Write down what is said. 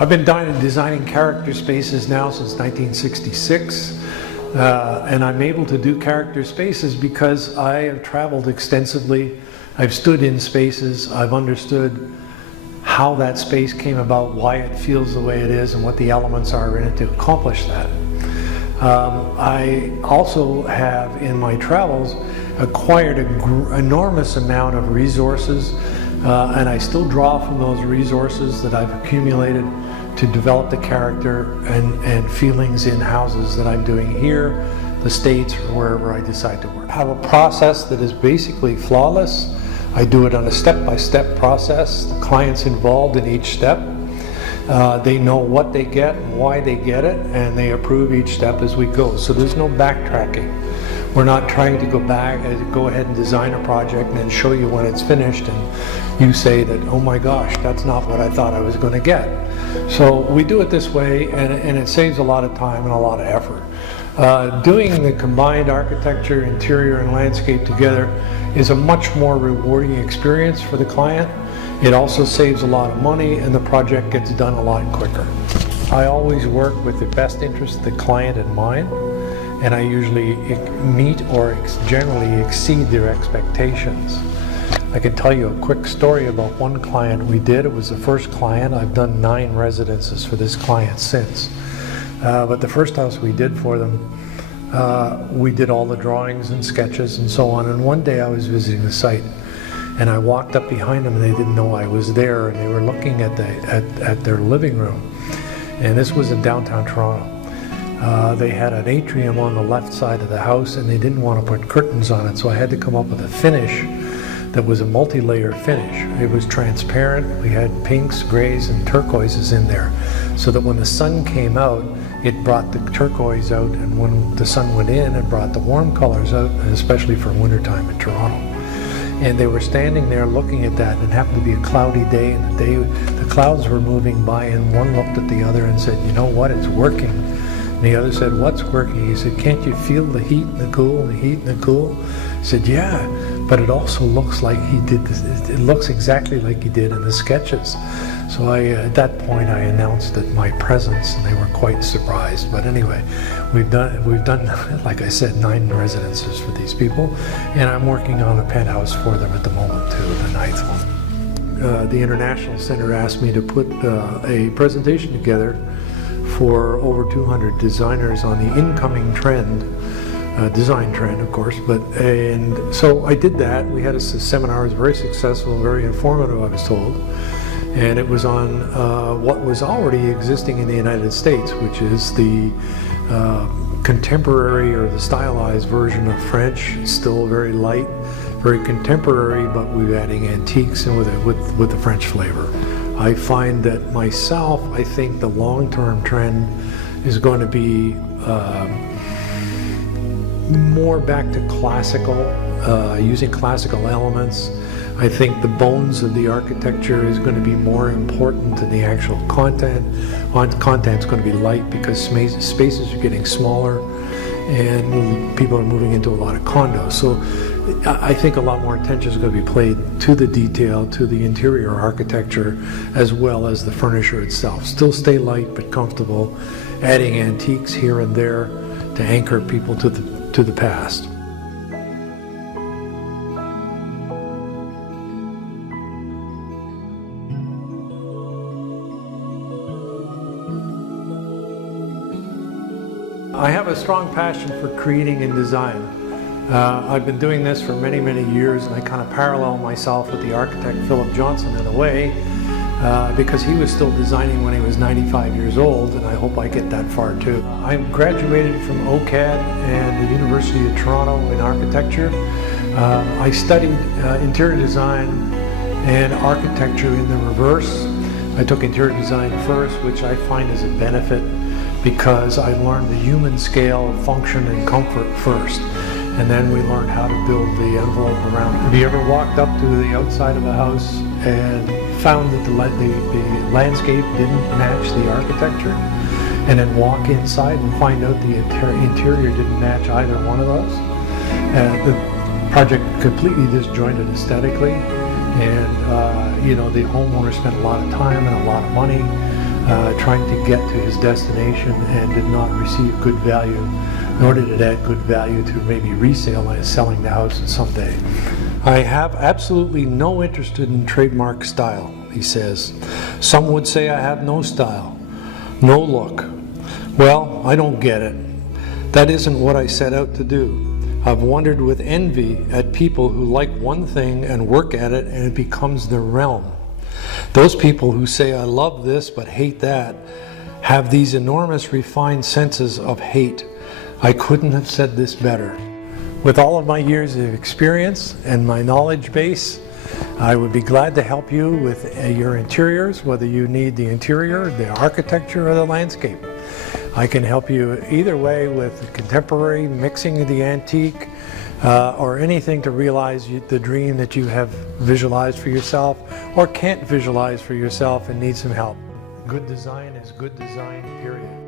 I've been designing character spaces now since 1966, and I'm able to do character spaces because I have traveled extensively. I've stood in spaces, I've understood how that space came about, why it feels the way it is, and what the elements are in it to accomplish that. I also have, in my travels, acquired an enormous amount of resources, and I still draw from those resources that I've accumulated to develop the character and feelings in houses that I'm doing here, the States, or wherever I decide to work. I have a process that is basically flawless. I do it on a step-by-step process. The client's involved in each step. They know what they get and why they get it, and they approve each step as we go. So there's no backtracking. We're not trying to go back and go ahead and design a project and then show you when it's finished and you say that, oh my gosh, that's not what I thought I was going to get. So we do it this way, and it saves a lot of time and a lot of effort. Doing the combined architecture, interior, and landscape together is a much more rewarding experience for the client. It also saves a lot of money, and the project gets done a lot quicker. I always work with the best interest of the client in mind, and I usually meet or generally exceed their expectations. I can tell you a quick story about one client we did. It was the first client. I've done 9 residences for this client since. But the first house we did for them, we did all the drawings and sketches and so on. And one day I was visiting the site, and I walked up behind them, and they didn't know I was there, and they were looking at their living room. And this was in downtown Toronto. They had an atrium on the left side of the house, and they didn't want to put curtains on it, so I had to come up with a finish that was a multi-layer finish. It was transparent. We had pinks, grays, and turquoises in there, so that when the sun came out, it brought the turquoise out, and when the sun went in, it brought the warm colors out, especially for wintertime in Toronto. And they were standing there looking at that, and it happened to be a cloudy day, and the clouds were moving by, and one looked at the other and said, you know what, it's working. And the other said, what's working? He said, can't you feel the heat and the cool and the heat and the cool? He said, yeah, but it also looks like he did this. It looks exactly like he did in the sketches. So at that point I announced that my presence, and they were quite surprised. But anyway, we've done, like I said, 9 residences for these people, and I'm working on a penthouse for them at the moment too, the 9th one. The International Center asked me to put a presentation together for over 200 designers on the incoming trend, design trend, of course. And so I did that. We had a seminar. It was very successful, very informative, I was told. And it was on what was already existing in the United States, which is the contemporary or the stylized version of French. It's still very light, very contemporary, but we're adding antiques and with the French flavor. I find that myself, I think the long-term trend is going to be more back to classical, using classical elements. I think the bones of the architecture is going to be more important than the actual content. Content's going to be light because spaces are getting smaller, and people are moving into a lot of condos. So I think a lot more attention is going to be played to the detail, to the interior architecture, as well as the furniture itself. Still stay light but comfortable, adding antiques here and there to anchor people to the past. I have a strong passion for creating and design. I've been doing this for many, many years, and I kind of parallel myself with the architect Philip Johnson in a way, because he was still designing when he was 95 years old, and I hope I get that far too. I graduated from OCAD and the University of Toronto in architecture. I studied interior design and architecture in the reverse. I took interior design first, which I find is a benefit because I learned the human scale, function, and comfort first. And then we learned how to build the envelope around it. Have you ever walked up to the outside of a house and found that the landscape didn't match the architecture? And then walk inside and find out the interior didn't match either one of those? The project completely disjointed aesthetically, and the homeowner spent a lot of time and a lot of money trying to get to his destination and did not receive good value, nor did it add good value to maybe resale and selling the house someday. I have absolutely no interest in trademark style, he says. Some would say I have no style, no look. Well, I don't get it. That isn't what I set out to do. I've wondered with envy at people who like one thing and work at it and it becomes their realm. Those people who say I love this but hate that have these enormous refined senses of hate. I couldn't have said this better. With all of my years of experience and my knowledge base, I would be glad to help you with your interiors, whether you need the interior, the architecture, or the landscape. I can help you either way with contemporary, mixing the antique, or anything to realize the dream that you have visualized for yourself or can't visualize for yourself and need some help. Good design is good design, period.